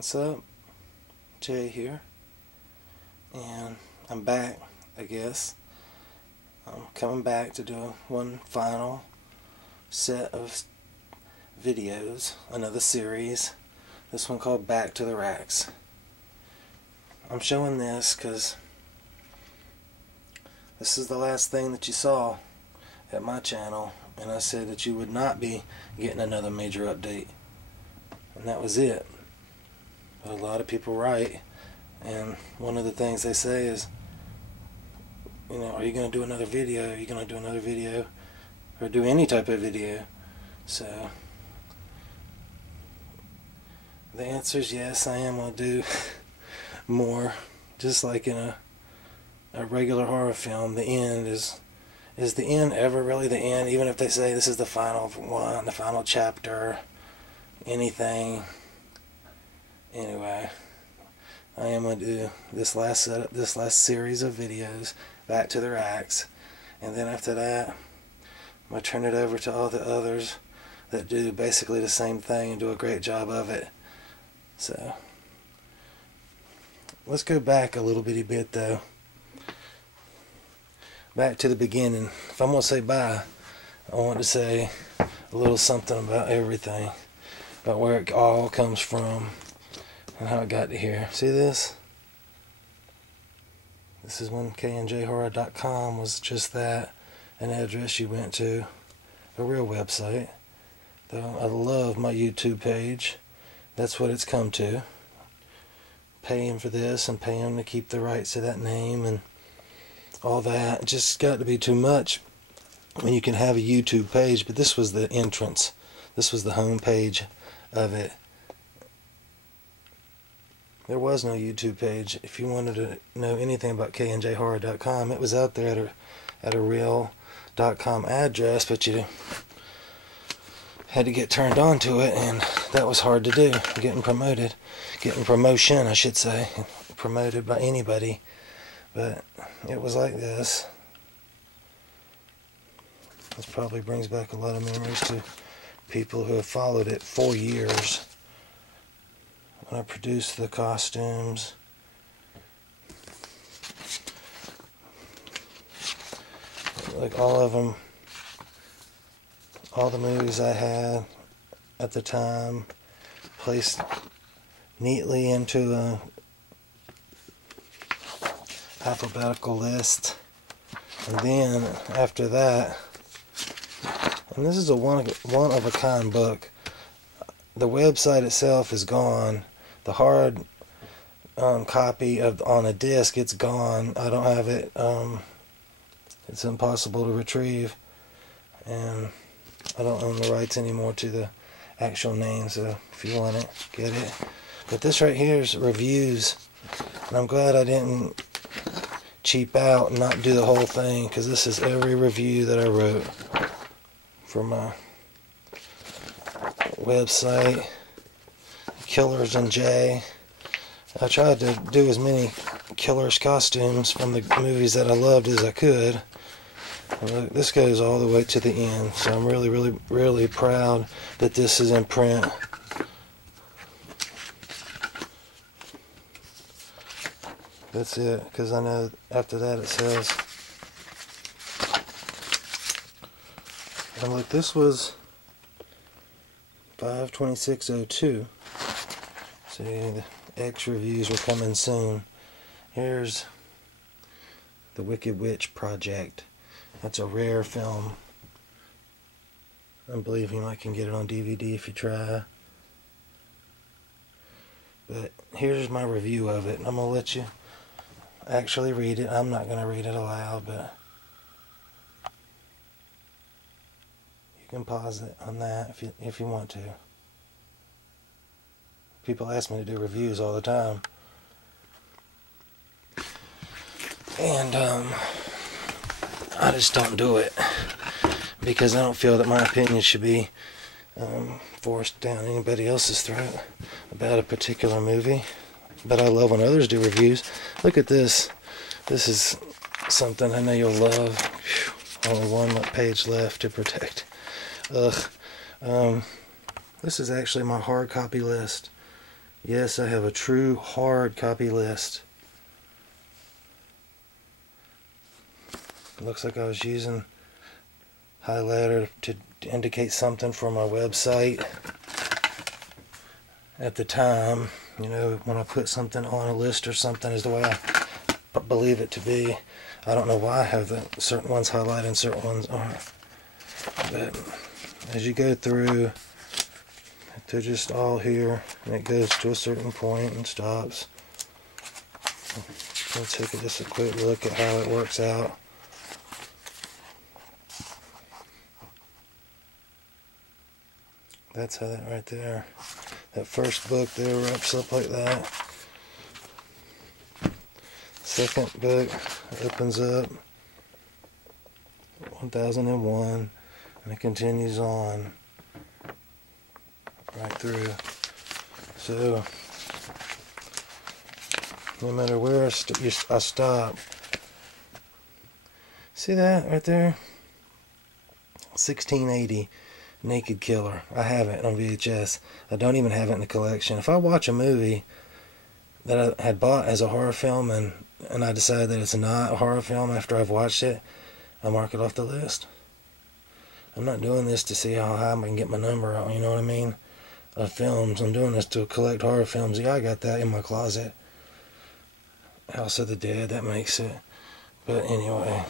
What's up? Jay here, and I'm back, I guess. I'm coming back to do one final set of videos, another series, this one called Back to the Racks. I'm showing this because this is the last thing that you saw at my channel, and I said that you would not be getting another major update, and that was it. But a lot of people write, and one of the things they say is, you know, are you going to do another video? Are you going to do another video? Or do any type of video? So the answer is yes, I am going to do more. Just like in a regular horror film, the end is the end ever really the end? Even if they say this is the final one, the final chapter, anything. Anyway, I am going to do this last series of videos, Back to the Racks, and then after that, I'm going to turn it over to all the others that do basically the same thing and do a great job of it. So, let's go back a little bitty bit though. Back to the beginning. If I'm going to say bye, I want to say a little something about everything, about where it all comes from and how it got to here. See this? This is when KandJHorrordotcom was just that, an address you went to, a real website. Though I love my YouTube page. That's what it's come to. Paying for this and paying to keep the rights to that name and all that. It just got to be too much when you can have a YouTube page, but this was the entrance. This was the home page of it. There was no YouTube page. If you wanted to know anything about KandJHorrordotcom, it was out there at a real .com address, but you had to get turned on to it, and that was hard to do. Getting promotion, I should say, promoted by anybody. But it was like this. This probably brings back a lot of memories to people who have followed it for years. When I produced the costumes, like all of them, all the movies I had at the time, placed neatly into a alphabetical list. And then after that, and this is a one of a kind book. The website itself is gone. The hard copy on a disc, it's gone. I don't have it. It's impossible to retrieve, and I don't own the rights anymore to the actual name. So if you want it, get it. But this right here is reviews, and I'm glad I didn't cheap out and not do the whole thing, because this is every review that I wrote for my website, Killers and J. I tried to do as many Killers costumes from the movies that I loved as I could. And look, this goes all the way to the end, so I'm really proud that this is in print. That's it, because I know after that it says, and look, this was 5/26/02. See, the X reviews were coming soon. Here's the Wicked Witch Project. That's a rare film. I believe you might can get it on DVD if you try. But here's my review of it. I'm gonna let you actually read it. I'm not gonna read it aloud, but you can pause it on that if you want to. People ask me to do reviews all the time, and I just don't do it because I don't feel that my opinion should be forced down anybody else's throat about a particular movie. But I love when others do reviews. Look at this. This is something I know you'll love. Whew. Only one page left to protect. Ugh. This is actually my hard copy list Yes, I have a true hard copy list. It looks like I was using highlighter to indicate something for my website at the time. You know, when I put something on a list or something is the way I believe it to be. I don't know why I have certain ones highlighted and certain ones aren't. But as you go through, they're just all here, and it goes to a certain point and stops. Let's take just a quick look at how it works out. That's how that right there. That first book there wraps up like that. Second book opens up 1001, and it continues on right through. So no matter where I stop, see that right there? 1680 Naked Killer. I have it on VHS. I don't even have it in the collection. If I watch a movie that I had bought as a horror film and I decide that it's not a horror film after I've watched it, I mark it off the list. I'm not doing this to see how high I can get my number out, you know what I mean, of films. I'm doing this to collect horror films. Yeah, I got that in my closet. House of the Dead, that makes it. But anyway,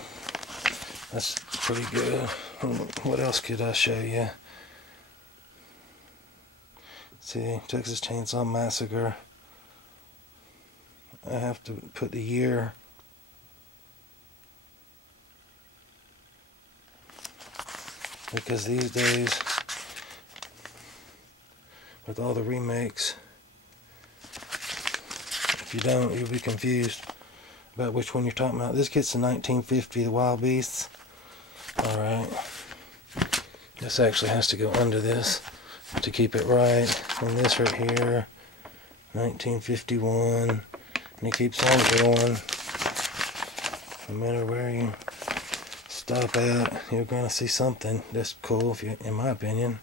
that's pretty good. What else could I show you? See, Texas Chainsaw Massacre. I have to put the year. Because these days, with all the remakes, if you don't, you'll be confused about which one you're talking about. This gets to 1950, The Wild Beasts. Alright. This actually has to go under this to keep it right. And this right here, 1951. And it keeps on going. No matter where you stop at, you're going to see something that's cool, if you, in my opinion.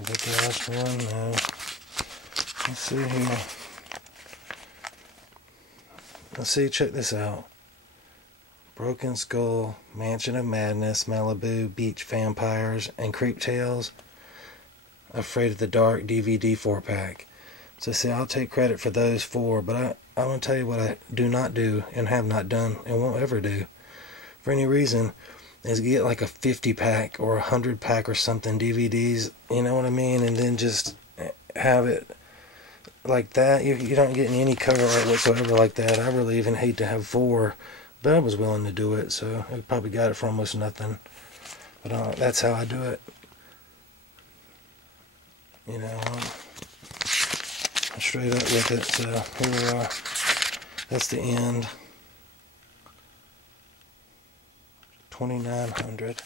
Is that the last one? No. Let's see here. Let's see, check this out. Broken Skull, Mansion of Madness, Malibu, Beach Vampires, and Creep Tales. Afraid of the Dark DVD 4-pack. So see, I'll take credit for those four, but I want to tell you what I do not do and have not done and won't ever do for any reason is get like a 50-pack or a 100-pack or something DVDs, you know what I mean, and then just have it like that. You don't get any cover art whatsoever like that. I really even hate to have four, but I was willing to do it, so I probably got it for almost nothing. But that's how I do it. You know, I'm straight up with it. So here we are. That's the end. 2,900.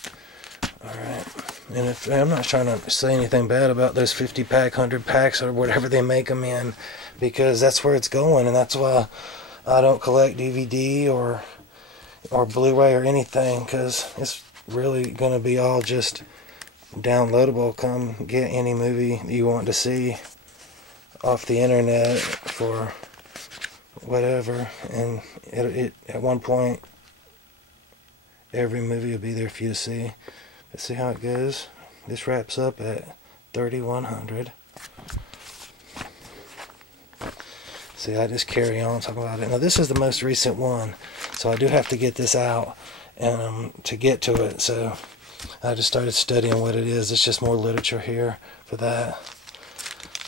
Alright. And if I'm not trying to say anything bad about those 50-pack, 100-packs, or whatever they make them in, because that's where it's going, and that's why I don't collect DVD or Blu-ray or anything, because it's really going to be all just downloadable. Come get any movie you want to see off the internet for whatever, and it at one point every movie will be there for you to see. Let's see how it goes. This wraps up at 3,100. See, I just carry on talking about it. Now this is the most recent one, so I do have to get this out and to get to it. So I just started studying what it is. It's just more literature here for that.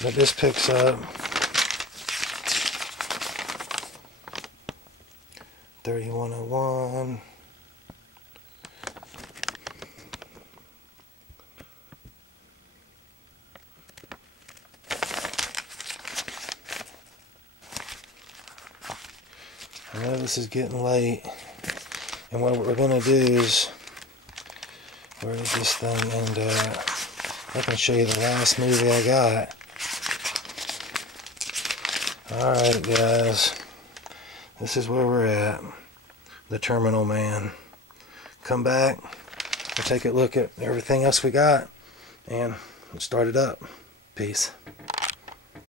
But this picks up 3,101. I know this is getting late, and what we're going to do is, where is this thing, and I can show you the last movie I got. Alright guys, this is where we're at. The Terminal Man. Come back, we'll take a look at everything else we got and start it up. Peace.